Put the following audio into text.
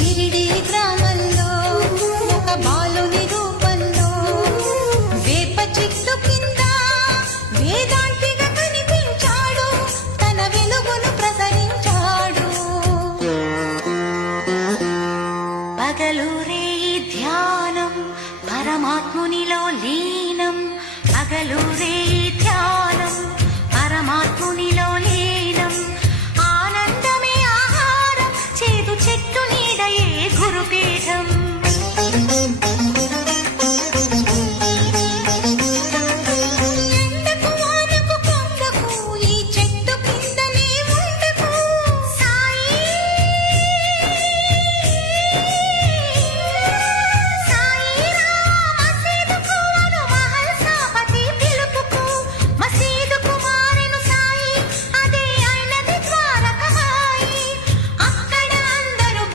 షిరిడి గ్రామంలో ఒక బాలుని రూపంలో వేప చెట్టు కింద వేదాంతిగా కనిపించాడు, తన వెలుగును ప్రసరించాడు. పగలూరే ధ్యానం పరమాత్మునిలో లీనం, పగలూరే ధ్యానం పరమాత్మునిలో లీనం. ఆనందమే ఆహారం, చేదు చెట్టు నీడయే గురుపే